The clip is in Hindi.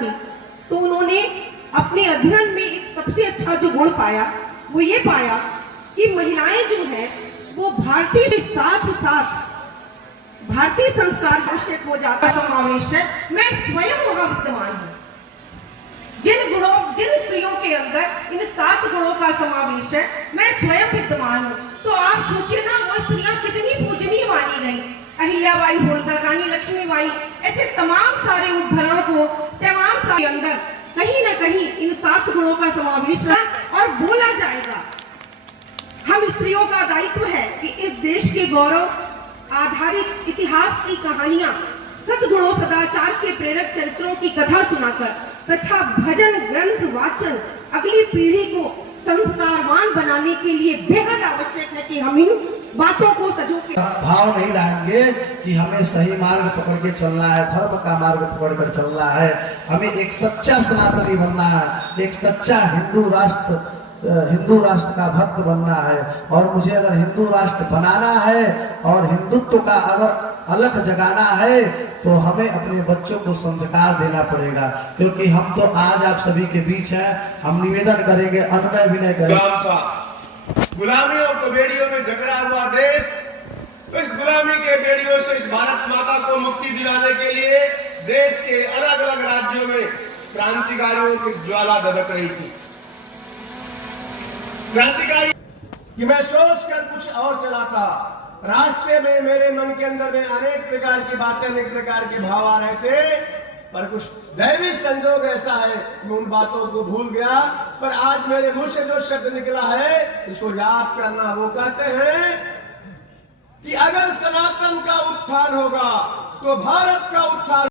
थी, तो उन्होंने अपने अध्ययन में एक सबसे अच्छा जो गुण पाया वो ये पाया कि महिलाएं जो है वो भारतीय के साथ साथ भारतीय संस्कार आवश्यक हो जाता समावेश है। मैं स्वयं वहां विद्यमान हूं। जिन स्त्रियों के अंदर इन 7 गुणों का समावेश है, मैं स्वयं विद्यमान हूं। तो आप सोचिए ना, वो स्त्रियां कितनी पूजनीय मानी गई। अहिल्याबाई होलकर, रानी लक्ष्मीबाई, ऐसे तमाम सारे उदाहरणों को तमाम सारे अंदर कहीं ना कहीं इन 7 गुणों का समावेश है। और बोला जाएगा, हम स्त्रियों का दायित्व है कि इस देश के गौरव आधारित इतिहास की कहानियां, सद्गुणों सदाचार के प्रेरक चरित्रों की कथा सुनाकर तथा भजन ग्रंथ वाचन अगली पीढ़ी को संस्कारवान बनाने के लिए बेहद आवश्यक है कि हम इन बातों को सजो के भाव नहीं लाएंगे कि हमें सही मार्ग पकड़ के चलना है, धर्म का मार्ग पकड़ कर चलना है, हमें एक सच्चा सनातनी बनना है, एक सच्चा हिंदू राष्ट्र का भक्त बनना है। और मुझे अगर हिंदू राष्ट्र बनाना है और हिंदुत्व का अगर अलख जगाना है तो हमें अपने बच्चों को संस्कार देना पड़ेगा, क्योंकि हम तो आज आप सभी के बीच हैं। हम निवेदन करेंगे, अनुनय विनय करेंगे। गुलामी और कबेड़ियों में झगड़ा हुआ देश, तो इस गुलामी के बेड़ियों से इस भारत माता को मुक्ति दिलाने के लिए देश के अलग अलग राज्यों में क्रांतिकारियों की ज्वाला दधक रही थी। क्रांतिकारी कि मैं सोचकर कुछ और चला था। रास्ते में मेरे मन के अंदर में अनेक प्रकार की बातें, अनेक प्रकार के भाव आ रहे थे, पर कुछ दैवी संजोग ऐसा है मैं उन बातों को भूल गया। पर आज मेरे मुंह से जो शब्द निकला है इसको याद करना। वो कहते हैं कि अगर सनातन का उत्थान होगा तो भारत का उत्थान